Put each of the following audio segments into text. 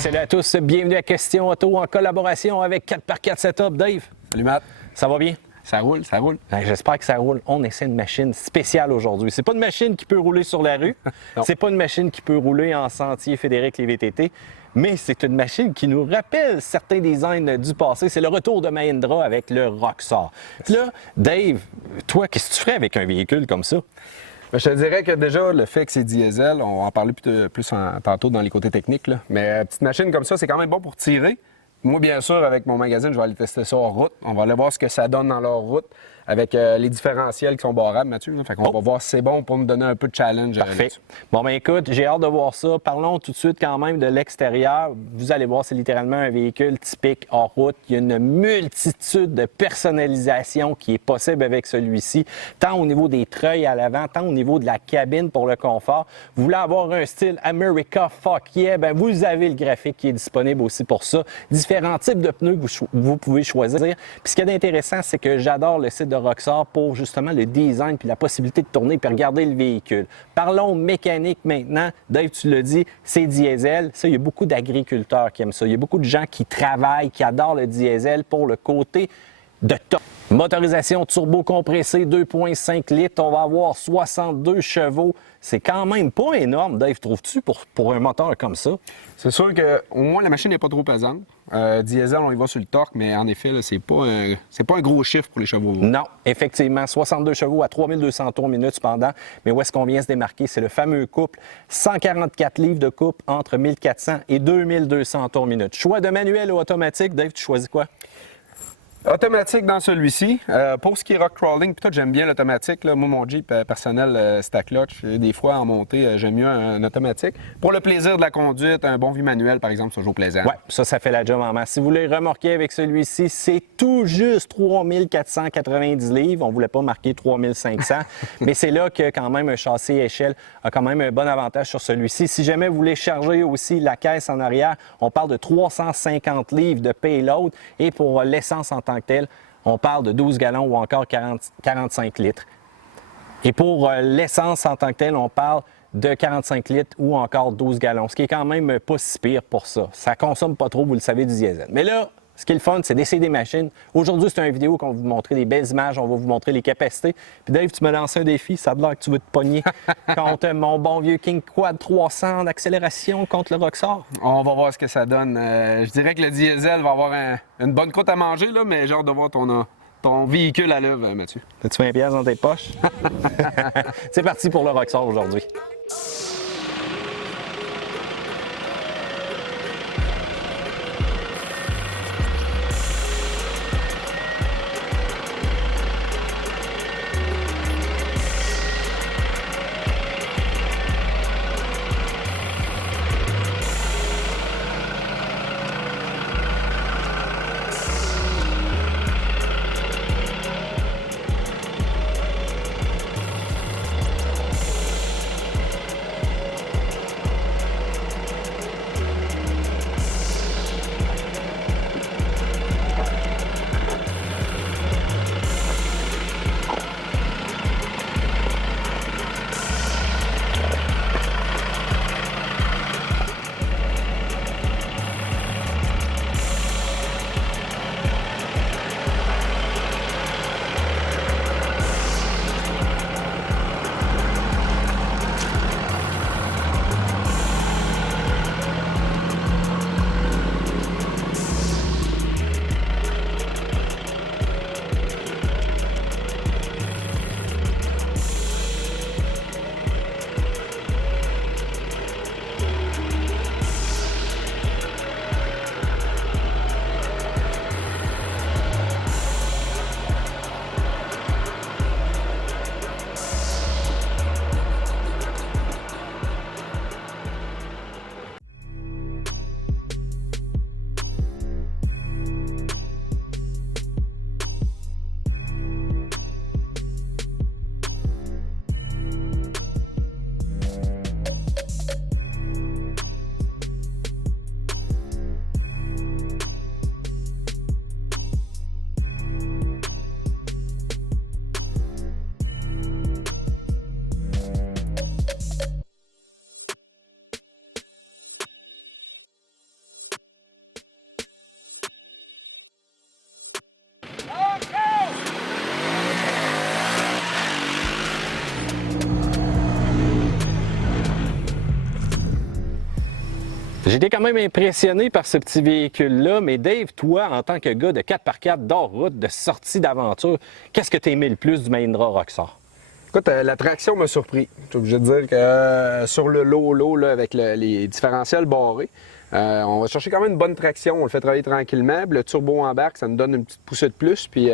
Salut à tous, bienvenue à Question Auto en collaboration avec 4x4 Setup. Dave, Salut Matt. ça va bien? Ça roule, ça roule. Ben, j'espère que ça roule. On essaie une machine spéciale aujourd'hui. C'est pas une machine qui peut rouler sur la rue. C'est pas une machine qui peut rouler en sentier Fédéric les VTT. Mais c'est une machine qui nous rappelle certains designs du passé. C'est le retour de Mahindra avec le Roxor. Puis là, Dave, toi, qu'est-ce que tu ferais avec un véhicule comme ça? Ben, je te dirais que déjà, le fait que c'est diesel, on va en parler plus tantôt dans les côtés techniques, là. Mais petite machine comme ça, c'est quand même bon pour tirer. Moi, bien sûr, avec mon magazine, je vais aller tester ça en route. On va aller voir ce que ça donne dans leur route avec les différentiels qui sont barrables, Mathieu. Là. Fait qu'on va voir si c'est bon pour me donner un peu de challenge. Parfait. Bon, ben écoute, j'ai hâte de voir ça. Parlons tout de suite quand même de l'extérieur. Vous allez voir, c'est littéralement un véhicule typique hors route. Il y a une multitude de personnalisation qui est possible avec celui-ci, tant au niveau des treuils à l'avant, tant au niveau de la cabine pour le confort. Vous voulez avoir un style America Fuck Yeah, ben vous avez le graphique qui est disponible aussi pour ça. Différents types de pneus que vous pouvez choisir. Puis ce qui est intéressant, c'est que j'adore le site de Roxor pour justement le design puis la possibilité de tourner puis regarder le véhicule. Parlons mécanique maintenant. Dave, tu l'as dit, c'est diesel. Ça, il y a beaucoup d'agriculteurs qui aiment ça. Il y a beaucoup de gens qui travaillent, qui adorent le diesel pour le côté de top. Motorisation turbo compressée 2,5 litres. On va avoir 62 chevaux. C'est quand même pas énorme, Dave, trouves-tu, pour un moteur comme ça? C'est sûr qu'au moins, la machine n'est pas trop pesante. Diesel, on y va sur le torque, mais en effet, là, c'est pas un gros chiffre pour les chevaux. Non, effectivement. 62 chevaux à 3200 tours minute cependant. Mais où est-ce qu'on vient se démarquer? C'est le fameux couple. 144 livres de couple entre 1400 et 2200 tours minute. Choix de manuel ou automatique. Dave, tu choisis quoi? Automatique dans celui-ci. Pour ce qui est rock crawling, puis toi, j'aime bien l'automatique. Moi, mon Jeep personnel, c'est à clutch. Des fois, en montée, j'aime mieux un automatique. Pour le plaisir de la conduite, un bon vieux manuel, par exemple, c'est toujours plaisant. Oui, ça fait la job en masse. Si vous voulez remorquer avec celui-ci, c'est tout juste 3490 livres. On ne voulait pas marquer 3500. Mais c'est là que quand même un châssis échelle a quand même un bon avantage sur celui-ci. Si jamais vous voulez charger aussi la caisse en arrière, on parle de 350 livres de payload. Et pour l'essence en tant que telle, on parle de 12 gallons ou encore 45 litres. Et pour l'essence en tant que telle, on parle de 45 litres ou encore 12 gallons, ce qui est quand même pas si pire pour ça. Ça consomme pas trop, vous le savez, du diesel. Mais là, ce qui est le fun, c'est d'essayer des machines. Aujourd'hui, c'est une vidéo qu'on va vous montrer des belles images, on va vous montrer les capacités. Puis Dave, tu m'as lancé un défi, ça a l'air que tu veux te pogner contre mon bon vieux King Quad 300 en accélération contre le Roxor. On va voir ce que ça donne. Je dirais que le diesel va avoir une bonne croûte à manger, là, mais j'ai hâte de voir ton véhicule à l'œuvre, Mathieu. As-tu 20$ dans tes poches? C'est parti pour le Roxor aujourd'hui. J'étais quand même impressionné par ce petit véhicule-là, mais Dave, toi, en tant que gars de 4x4 d'hors-route, de sortie d'aventure, qu'est-ce que tu as aimé le plus du Mahindra Roxor? Écoute, la traction m'a surpris. Je suis obligé de dire que sur le lot, là, avec les différentiels barrés, on va chercher quand même une bonne traction. On le fait travailler tranquillement. Puis le turbo embarque, ça nous donne une petite poussée de plus. Puis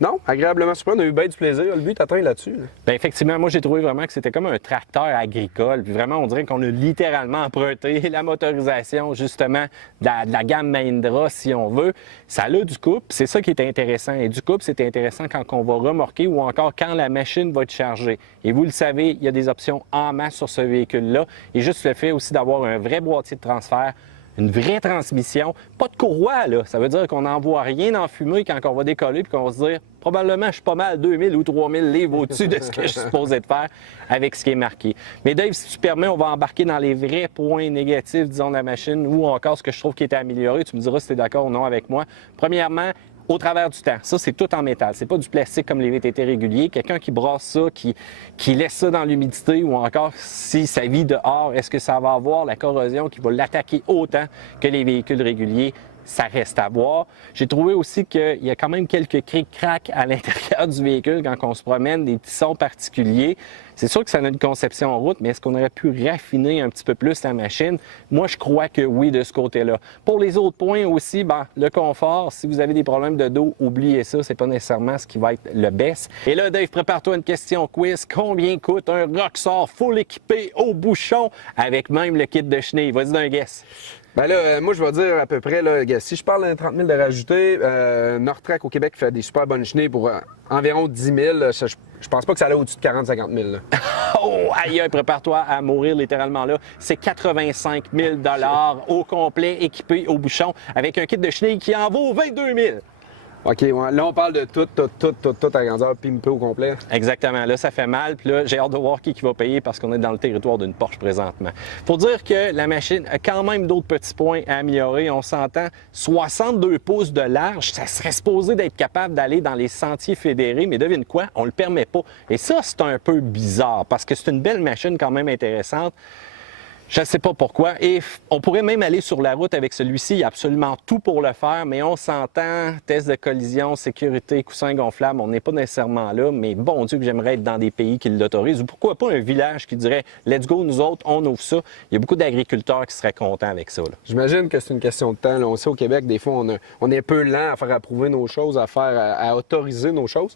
non, agréablement surpris. On a eu bien du plaisir. Le but est atteint là-dessus. Là. Bien, effectivement, moi, j'ai trouvé vraiment que c'était comme un tracteur agricole. Puis vraiment, on dirait qu'on a littéralement emprunté la motorisation, justement, de la gamme Mahindra, si on veut. Ça a du couple. C'est ça qui est intéressant. Et du couple, c'est intéressant quand on va remorquer ou encore quand la machine va être chargée. Et vous le savez, il y a des options en masse sur ce véhicule-là. Et juste le fait aussi d'avoir un vrai boîtier de transfert, une vraie transmission, pas de courroie, là. Ça veut dire qu'on n'envoie rien en fumée quand on va décoller puis qu'on va se dire probablement je suis pas mal 2000 ou 3000 livres au-dessus de ce que je suis supposé de faire avec ce qui est marqué. Mais Dave, si tu permets, on va embarquer dans les vrais points négatifs, disons, de la machine ou encore ce que je trouve qui était amélioré. Tu me diras si tu es d'accord ou non avec moi. Premièrement, au travers du temps. Ça, c'est tout en métal. C'est pas du plastique comme les VTT réguliers. Quelqu'un qui brasse ça, qui laisse ça dans l'humidité ou encore si ça vit dehors, est-ce que ça va avoir la corrosion qui va l'attaquer autant que les véhicules réguliers? Ça reste à voir. J'ai trouvé aussi qu'il y a quand même quelques cric-crac à l'intérieur du véhicule quand on se promène, des petits sons particuliers. C'est sûr que ça a une conception en route, mais est-ce qu'on aurait pu raffiner un petit peu plus la machine? Moi, je crois que oui, de ce côté-là. Pour les autres points aussi, le confort, si vous avez des problèmes de dos, oubliez ça, c'est pas nécessairement ce qui va être le best. Et là, Dave, prépare-toi une question quiz. Combien coûte un Roxor full équipé au bouchon avec même le kit de chenille? Vas-y d'un guess. Ben là, moi, je vais dire à peu près, là, si je parle d'un 30 000 de rajouter, Nortrac au Québec fait des super bonnes chenilles pour environ 10 000. Je pense pas que ça allait au-dessus de 40-50 000. Là. Oh, aïe, prépare-toi à mourir littéralement là. C'est 85 000 au complet, équipé au bouchon, avec un kit de chenilles qui en vaut 22 000. OK, ouais, là, on parle de tout à grandeur, pimpé au complet. Exactement. Là, ça fait mal. Puis là, j'ai hâte de voir qui va payer parce qu'on est dans le territoire d'une Porsche présentement. Faut dire que la machine a quand même d'autres petits points à améliorer. On s'entend 62 pouces de large. Ça serait supposé d'être capable d'aller dans les sentiers fédérés. Mais devine quoi? On le permet pas. Et ça, c'est un peu bizarre parce que c'est une belle machine quand même intéressante. Je ne sais pas pourquoi. Et on pourrait même aller sur la route avec celui-ci. Il y a absolument tout pour le faire, mais on s'entend. Test de collision, sécurité, coussin gonflable, on n'est pas nécessairement là. Mais bon Dieu que j'aimerais être dans des pays qui l'autorisent. Ou pourquoi pas un village qui dirait « Let's go, nous autres, on ouvre ça ». Il y a beaucoup d'agriculteurs qui seraient contents avec ça. J'imagine que c'est une question de temps. Là. On sait au Québec, des fois, on est un peu lent à faire approuver nos choses, à autoriser nos choses.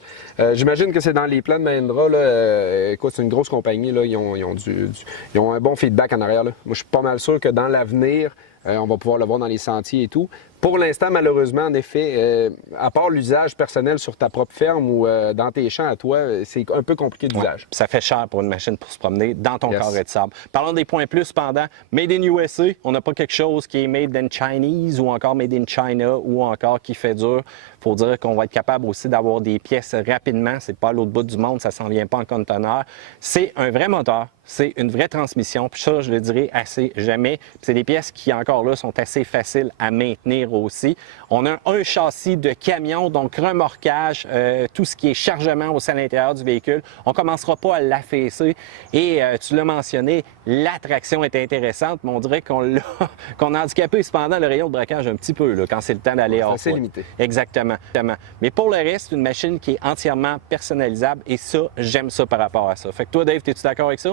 J'imagine que c'est dans les plans de Mahindra. Là, écoute, c'est une grosse compagnie. Là. Ils ont un bon feedback en arrière. Là. Moi, je suis pas mal sûr que dans l'avenir, on va pouvoir le voir dans les sentiers et tout. Pour l'instant, malheureusement, en effet, à part l'usage personnel sur ta propre ferme ou dans tes champs à toi, c'est un peu compliqué d'usage. Ouais, ça fait cher pour une machine pour se promener dans ton carré de sable. Parlons des points plus, cependant. Made in USA, on n'a pas quelque chose qui est made in Chinese ou encore made in China ou encore qui fait dur. Il faut dire qu'on va être capable aussi d'avoir des pièces rapidement. C'est pas à l'autre bout du monde, ça s'en vient pas en conteneur. C'est un vrai moteur. C'est une vraie transmission, puis ça, je le dirai assez jamais. C'est des pièces qui, encore là, sont assez faciles à maintenir aussi. On a un châssis de camion, donc remorquage, tout ce qui est chargement aussi à l'intérieur du véhicule. On ne commencera pas à l'affaisser. Et tu l'as mentionné, la traction est intéressante, mais on dirait qu'on a handicapé cependant le rayon de braquage un petit peu là, quand c'est le temps d'aller hors. C'est assez limité. Exactement. Mais pour le reste, c'est une machine qui est entièrement personnalisable et ça, j'aime ça par rapport à ça. Fait que toi, Dave, es-tu d'accord avec ça?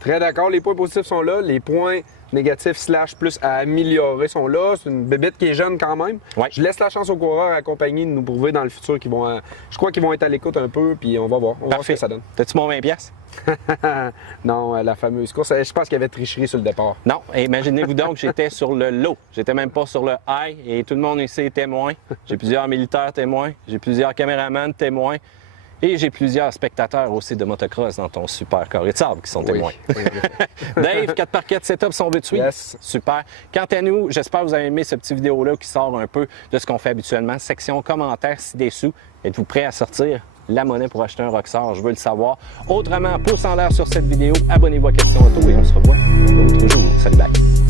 Très d'accord. Les points positifs sont là. Les points négatifs / plus à améliorer sont là. C'est une bébête qui est jeune quand même. Ouais. Je laisse la chance aux coureurs accompagnés de nous prouver dans le futur qu'ils vont... je crois qu'ils vont être à l'écoute un peu, puis on va voir. On va voir ce que ça donne. T'as-tu mon 20$? Non, la fameuse course. Je pense qu'il y avait tricherie sur le départ. Non. Imaginez-vous donc, j'étais sur le low. J'étais même pas sur le high et tout le monde ici est témoin. J'ai plusieurs militaires témoins. J'ai plusieurs caméramans témoins. Et j'ai plusieurs spectateurs aussi de motocross dans ton super carré de sable qui sont témoins. Oui, Dave, 4x4 setup, si on veut te suivre? Yes. Super. Quant à nous, j'espère que vous avez aimé ce petit vidéo-là qui sort un peu de ce qu'on fait habituellement. Section commentaires ci-dessous. Êtes-vous prêts à sortir la monnaie pour acheter un Roxor? Je veux le savoir. Autrement, pouce en l'air sur cette vidéo. Abonnez-vous à Question Auto et on se revoit l'autre jour. Salut, bye!